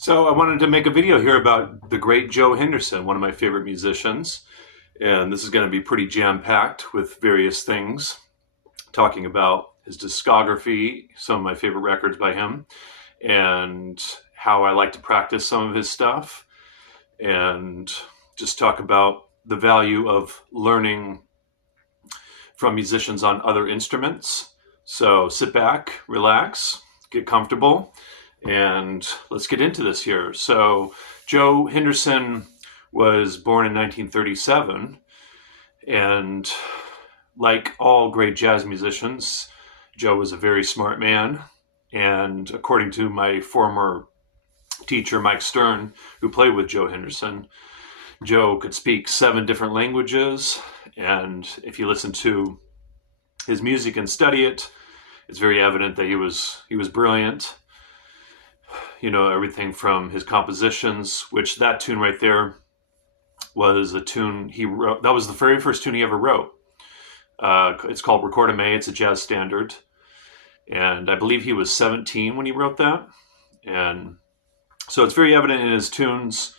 So I wanted to make a video here about the Great Joe Henderson, one of my favorite musicians. And this is going to be pretty jam-packed with various things, talking about his discography, some of my favorite records by him, and how I like to practice some of his stuff, and just talk about the value of learning from musicians on other instruments. So sit back, relax, get comfortable, and let's get into this here. So Joe Henderson was born in 1937, and like all great jazz musicians, Joe was a very smart man. And according to my former teacher, Mike Stern, who played with Joe Henderson, Joe could speak 7 different languages. And if you listen to his music and study it, it's very evident that he was brilliant. You know, everything from his compositions, which that tune right there was a tune he wrote. That was the very first tune he ever wrote. It's called Record a May. It's a jazz standard. And I believe he was 17 when he wrote that. And so it's very evident in his tunes,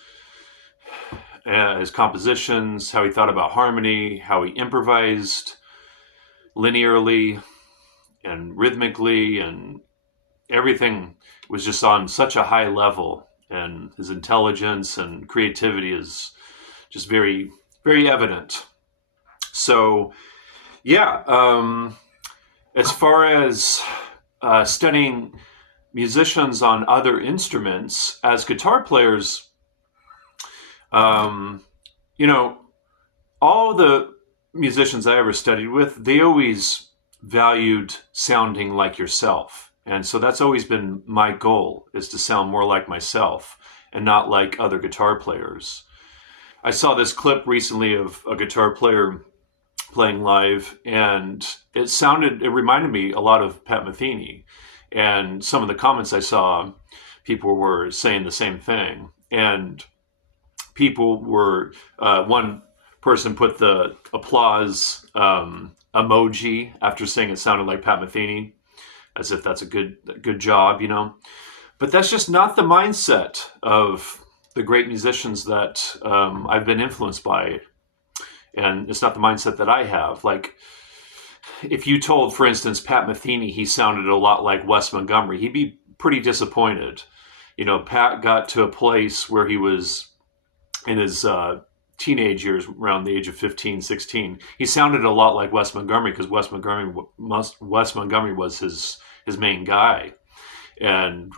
his compositions, how he thought about harmony, how he improvised linearly and rhythmically, and everything was just on such a high level. And his intelligence and creativity is just very, very evident. So, yeah, as far as studying musicians on other instruments, as guitar players, you know, all the musicians I ever studied with, they always valued sounding like yourself. And so that's always been my goal, is to sound more like myself and not like other guitar players. I saw this clip recently of a guitar player playing live, and it reminded me a lot of Pat Metheny. And some of the comments I saw, people were saying the same thing. And people were, one person put the applause emoji after saying it sounded like Pat Metheny, as if that's a good job, you know. But that's just not the mindset of the great musicians that I've been influenced by. And it's not the mindset that I have. Like, if you told, for instance, Pat Metheny he sounded a lot like Wes Montgomery, he'd be pretty disappointed. You know, Pat got to a place where he was in his teenage years, around the age of 15, 16. He sounded a lot like Wes Montgomery because Wes Montgomery was his main guy. And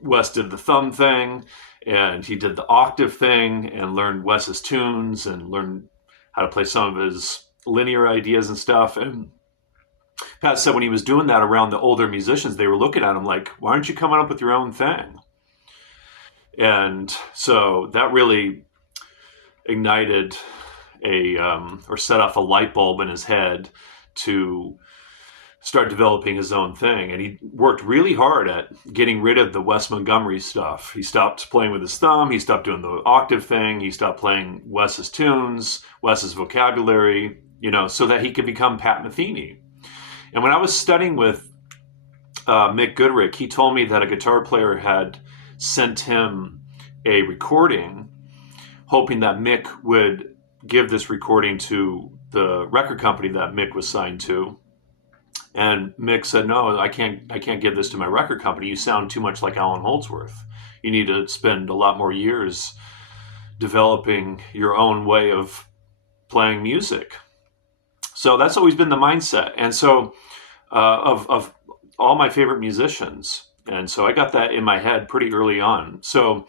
Wes did the thumb thing, and he did the octave thing, and learned Wes's tunes, and learned how to play some of his linear ideas and stuff. And Pat said when he was doing that around the older musicians, they were looking at him like, why aren't you coming up with your own thing? And so that really ignited or set off a light bulb in his head to start developing his own thing. And he worked really hard at getting rid of the Wes Montgomery stuff. He stopped playing with his thumb. He stopped doing the octave thing. He stopped playing Wes's tunes, Wes's vocabulary, you know, so that he could become Pat Metheny. And when I was studying with Mick Goodrick, he told me that a guitar player had sent him a recording, hoping that Mick would give this recording to the record company that Mick was signed to. And Mick said, no, I can't give this to my record company. You sound too much like Alan Holdsworth. You need to spend a lot more years developing your own way of playing music. So that's always been the mindset. And so of all my favorite musicians. And so I got that in my head pretty early on. So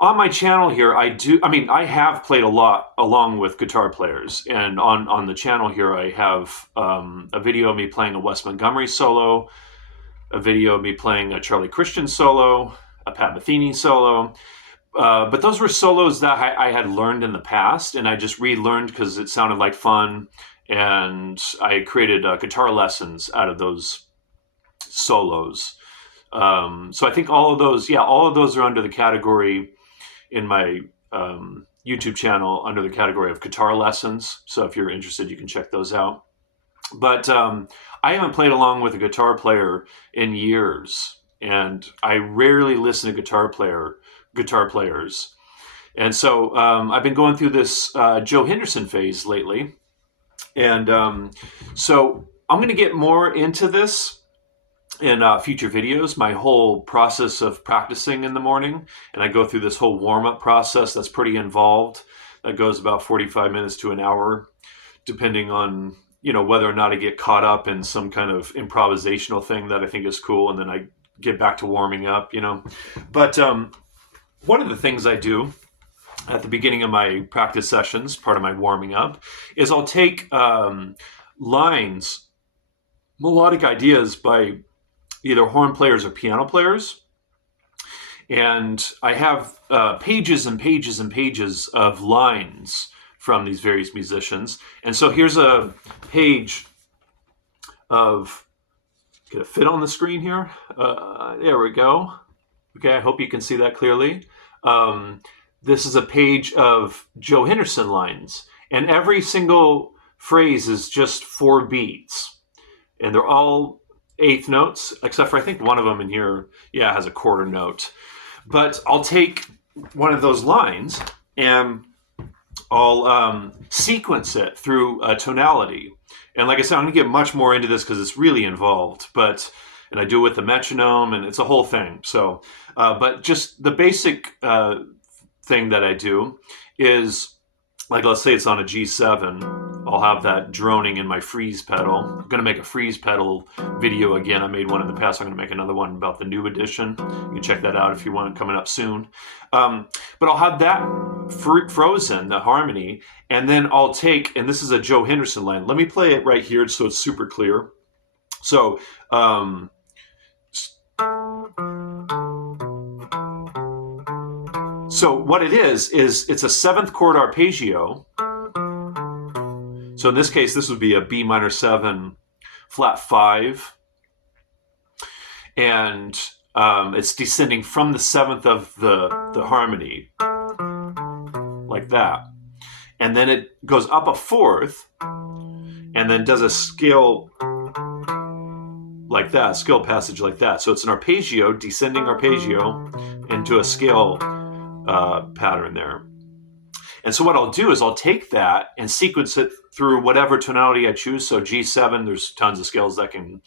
on my channel here, I have played a lot along with guitar players. And on the channel here, I have a video of me playing a Wes Montgomery solo, a video of me playing a Charlie Christian solo, a Pat Metheny solo. But those were solos that I had learned in the past, and I just relearned because it sounded like fun. And I created guitar lessons out of those solos. So I think all of those are under the category in my YouTube channel under the category of guitar lessons. So if you're interested, you can check those out. But I haven't played along with a guitar player in years. and I rarely listen to guitar players. And so I've been going through this Joe Henderson phase lately, and so I'm going to get more into this in future videos. My whole process of practicing in the morning, and I go through this whole warm-up process that's pretty involved. That goes about 45 minutes to an hour, depending on whether or not I get caught up in some kind of improvisational thing that I think is cool, and then I get back to warming up. But one of the things I do at the beginning of my practice sessions, part of my warming up, is I'll take lines, melodic ideas by either horn players or piano players, and I have pages and pages and pages of lines from these various musicians. And so here's a page of, can it fit on the screen here? There we go. Okay, I hope you can see that clearly. This is a page of Joe Henderson lines, and every single phrase is just 4 beats, and they're all eighth notes, except for I think one of them in here, has a quarter note. But I'll take one of those lines and I'll sequence it through a tonality. And like I said, I'm going to get much more into this because it's really involved. And I do it with the metronome, and it's a whole thing. So, but just the basic thing that I do is, like, let's say it's on a G7, I'll have that droning in my freeze pedal. I'm going to make a freeze pedal video again. I made one in the past. I'm going to make another one about the new edition. You can check that out if you want, coming up soon. But I'll have that frozen, the harmony, and then I'll take, and this is a Joe Henderson line. Let me play it right here so it's super clear. So, so what it is it's a 7th chord arpeggio. So in this case, this would be a B minor 7 flat 5. And it's descending from the 7th of the harmony, like that. And then it goes up a 4th, and then does a scale like that, scale passage like that. So it's an arpeggio, descending arpeggio, into a scale pattern there. And so what I'll do is I'll take that and sequence it through whatever tonality I choose. So G7, there's tons of scales that can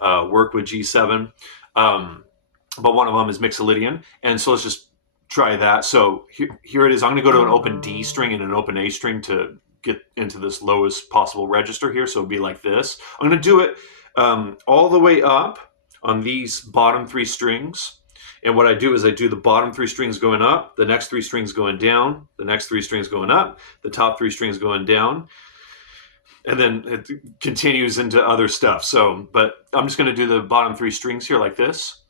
work with G7. But one of them is Mixolydian. And so let's just try that. So here it is. I'm going to go to an open D string and an open A string to get into this lowest possible register here. So it'll be like this. I'm going to do it all the way up on these bottom 3 strings. And what I do is I do the bottom 3 strings going up, the next 3 strings going down, the next 3 strings going up, the top 3 strings going down, and then it continues into other stuff. So, but I'm just going to do the bottom 3 strings here like this.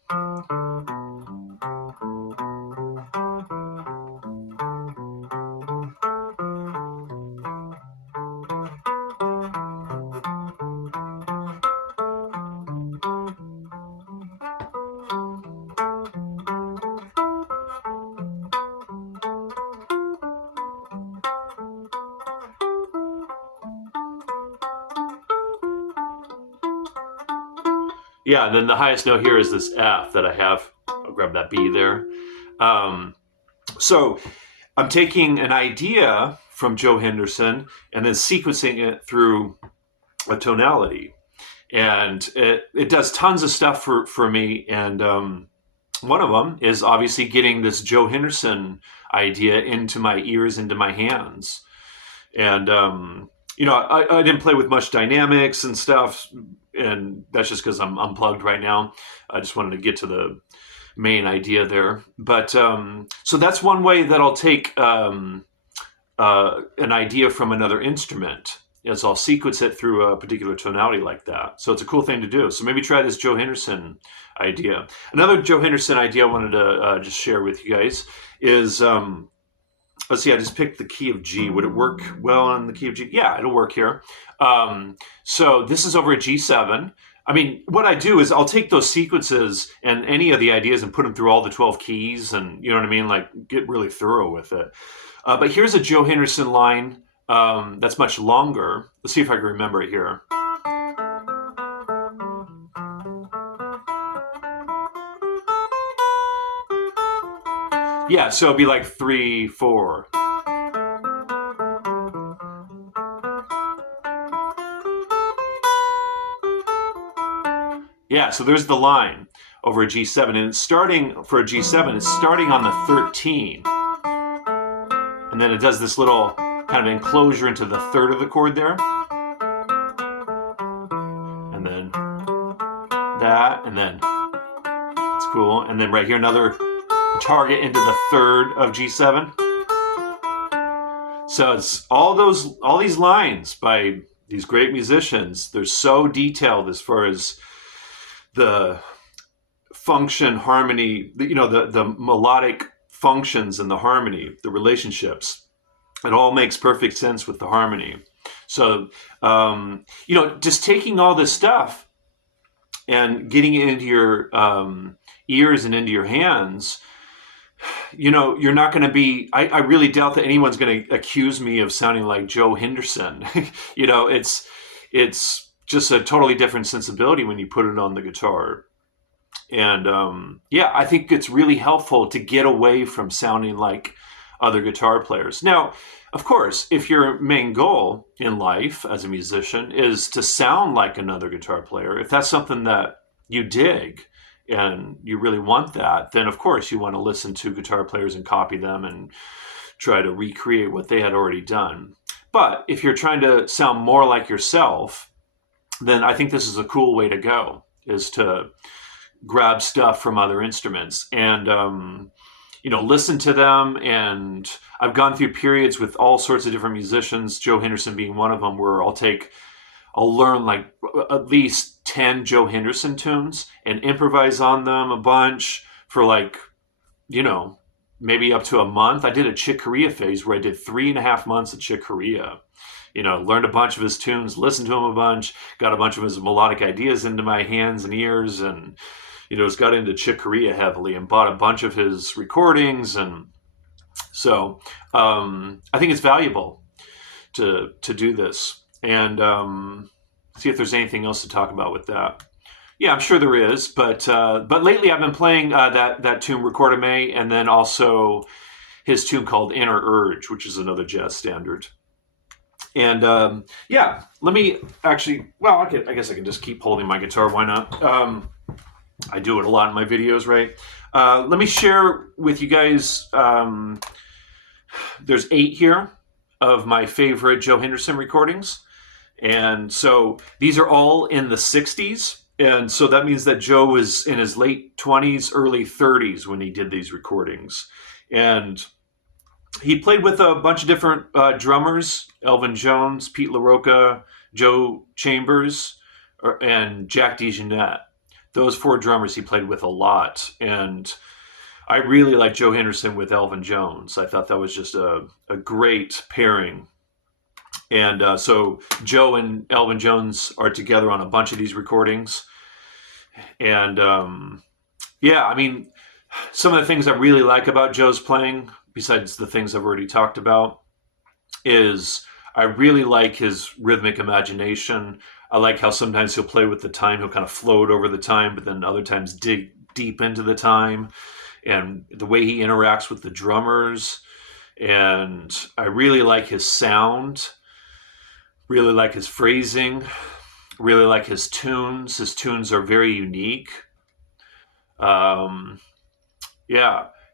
Yeah, and then the highest note here is this F that I have. I'll grab that B there. So I'm taking an idea from Joe Henderson and then sequencing it through a tonality. And it does tons of stuff for me. And one of them is obviously getting this Joe Henderson idea into my ears, into my hands. And, I didn't play with much dynamics and stuff, and that's just because I'm unplugged right now. I just wanted to get to the main idea there. But so that's one way that I'll take an idea from another instrument. Is I'll sequence it through a particular tonality like that. So it's a cool thing to do. So maybe try this Joe Henderson idea. Another Joe Henderson idea I wanted to just share with you guys is, let's see, I just picked the key of G. Would it work well on the key of G? Yeah, it'll work here. So this is over a G7. I mean, what I do is I'll take those sequences and any of the ideas and put them through all the 12 keys and, you know what I mean? Like, get really thorough with it. But here's a Joe Henderson line that's much longer. Let's see if I can remember it here. Yeah, so it'd be like 3, 4. Yeah, so there's the line over a G7, and it's starting for a G7. It's starting on the 13, and then it does this little kind of enclosure into the third of the chord there, and then that, and then it's cool, and then right here another target into the third of G7. So it's all these lines by these great musicians. They're so detailed as far as the function, harmony, the melodic functions and the harmony, the relationships. It all makes perfect sense with the harmony. So, just taking all this stuff and getting it into your ears and into your hands, you're not going to be, I really doubt that anyone's going to accuse me of sounding like Joe Henderson. It's just a totally different sensibility when you put it on the guitar. And I think it's really helpful to get away from sounding like other guitar players. Now, of course, if your main goal in life as a musician is to sound like another guitar player, if that's something that you dig and you really want that, then of course you want to listen to guitar players and copy them and try to recreate what they had already done. But if you're trying to sound more like yourself, then I think this is a cool way to go, is to grab stuff from other instruments and listen to them. And I've gone through periods with all sorts of different musicians, Joe Henderson being one of them, where I'll learn like at least 10 Joe Henderson tunes and improvise on them a bunch for maybe up to a month. I did a Chick Corea phase where I did 3.5 months of Chick Corea. Learned a bunch of his tunes, listened to him a bunch, got a bunch of his melodic ideas into my hands and ears, and just got into Chick Corea heavily and bought a bunch of his recordings. And so I think it's valuable to do this. And see if there's anything else to talk about with that. Yeah, I'm sure there is, but lately I've been playing that tune Record a May, and then also his tune called InnerUrge, which is another jazz standard. And let me actually, I guess I can just keep holding my guitar. Why not? I do it a lot in my videos, right? Let me share with you guys, there's 8 here of my favorite Joe Henderson recordings. And so these are all in the 60s. And so that means that Joe was in his late 20s, early 30s when he did these recordings. And he played with a bunch of different drummers, Elvin Jones, Pete LaRocca, Joe Chambers, and Jack DeJohnette. Those 4 drummers he played with a lot. And I really like Joe Henderson with Elvin Jones. I thought that was just a great pairing. And so Joe and Elvin Jones are together on a bunch of these recordings. And some of the things I really like about Joe's playing, besides the things I've already talked about, is I really like his rhythmic imagination. I like how sometimes he'll play with the time. He'll kind of float over the time, but then other times dig deep into the time. And the way he interacts with the drummers. And I really like his sound. Really like his phrasing. Really like his tunes. His tunes are very unique.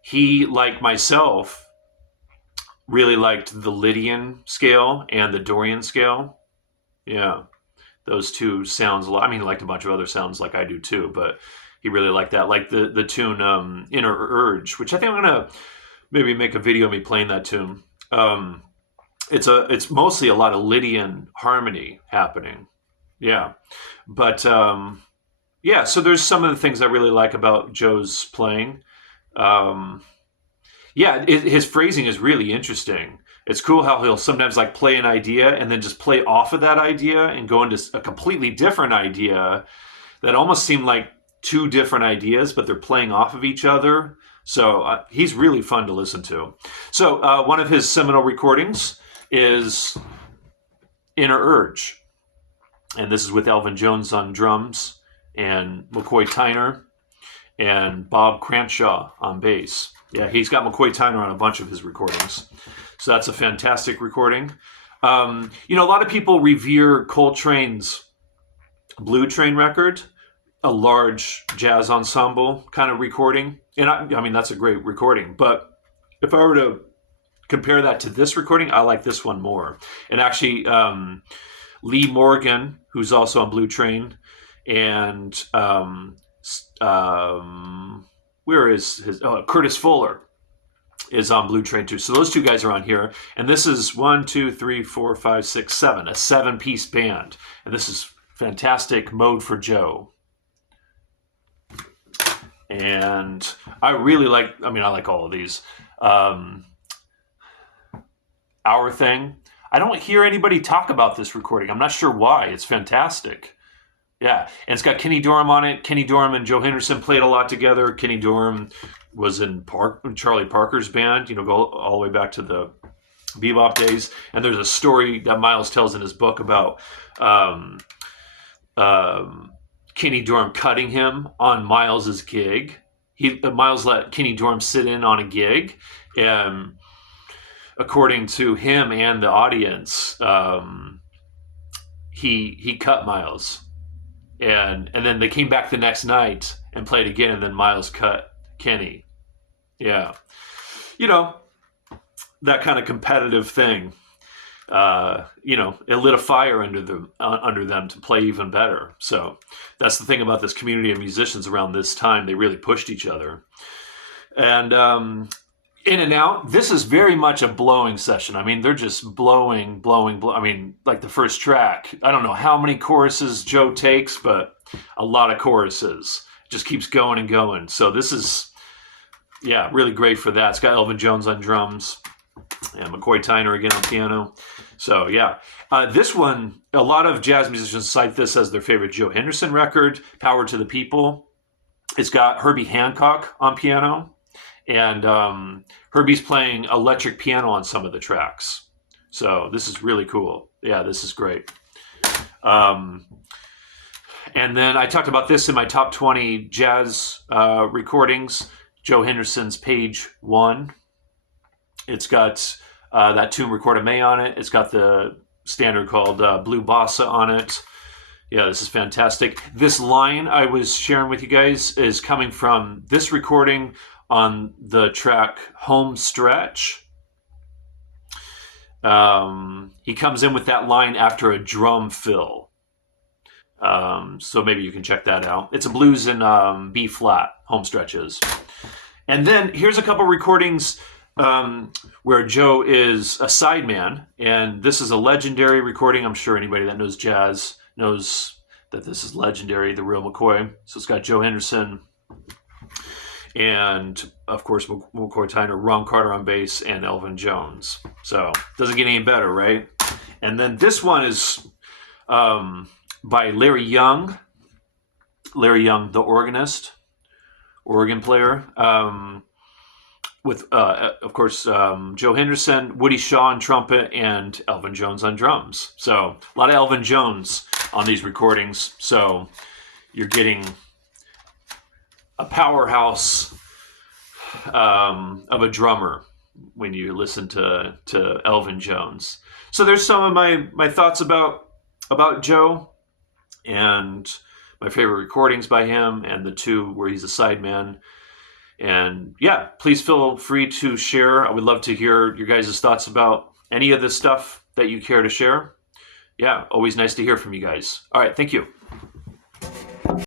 He, like myself, really liked the Lydian scale and the Dorian scale. Yeah, those two sounds a lot. I mean, he liked a bunch of other sounds like I do too, but he really liked that. Like the tune InnerUrge, which I think I'm going to maybe make a video of me playing that tune. It's mostly a lot of Lydian harmony happening. Yeah. But so there's some of the things I really like about Joe's playing. His phrasing is really interesting. It's cool how he'll sometimes like play an idea and then just play off of that idea and go into a completely different idea that almost seem like 2 different ideas, but they're playing off of each other. So he's really fun to listen to. So one of his seminal recordings is InnerUrge. And this is with Elvin Jones on drums and McCoy Tyner and Bob Cranshaw on bass. Yeah, he's got McCoy Tyner on a bunch of his recordings. So that's a fantastic recording. You know, a lot of people revere Coltrane's Blue Train record, a large jazz ensemble kind of recording. And I mean, that's a great recording. But if I were to compare that to this recording, I like this one more. And actually, Lee Morgan, who's also on Blue Train, and where is his Curtis Fuller is on Blue Train too. So those two guys are on here, and this is 1, 2, 3, 4, 5, 6, 7, a 7-piece band, and this is fantastic mode for Joe. And I really like. I mean, I like all of these. Our Thing. I don't hear anybody talk about this recording. I'm not sure why. It's fantastic. Yeah, and it's got Kenny Dorham on it. Kenny Dorham and Joe Henderson played a lot together. Kenny Dorham was in Charlie Parker's band, you know, go all the way back to the bebop days. And there's a story that Miles tells in his book about Kenny Dorham cutting him on Miles's gig. Miles let Kenny Dorham sit in on a gig, and according to him and the audience, he cut Miles. And then they came back the next night and played again, and then Miles cut Kenny. Yeah. You know, that kind of competitive thing. You know, it lit a fire under them to play even better. So that's the thing about this community of musicians around this time. They really pushed each other. And in and out, this is very much a blowing session. I mean, they're just blowing. I mean, like the first track, I don't know how many choruses Joe takes, but a lot of choruses. Just keeps going and going. So this is, yeah, really great for that. It's got Elvin Jones on drums and McCoy Tyner again on piano. So, yeah. This one, a lot of jazz musicians cite this as their favorite Joe Henderson record, Power to the People. It's got Herbie Hancock on piano. And Herbie's playing electric piano on some of the tracks. So this is really cool. Yeah, this is great. And then I talked about this in my top 20 jazz recordings. Joe Henderson's Page 1. It's got that tune Record a May on it. It's got the standard called Blue Bossa on it. Yeah, this is fantastic. This line I was sharing with you guys is coming from this recording on the track Home Stretch. He comes in with that line after a drum fill. So maybe you can check that out. It's a blues in B flat, Home Stretch is. And then here's a couple recordings where Joe is a sideman. And this is a legendary recording. I'm sure anybody that knows jazz knows that this is legendary, the real McCoy. So it's got Joe Henderson, and of course McCoy Tyner, Ron Carter on bass, and Elvin Jones. So doesn't get any better, right? And then this one is by Larry Young. Larry Young, the organist, organ player, with of course Joe Henderson, Woody Shaw on trumpet, and Elvin Jones on drums. So a lot of Elvin Jones on these recordings. So you're getting a powerhouse of a drummer when you listen to Elvin Jones. So there's some of my thoughts about Joe, and my favorite recordings by him, and the two where he's a sideman. And yeah, please feel free to share. I would love to hear your guys' thoughts about any of this stuff that you care to share. Yeah, always nice to hear from you guys. All right, thank you.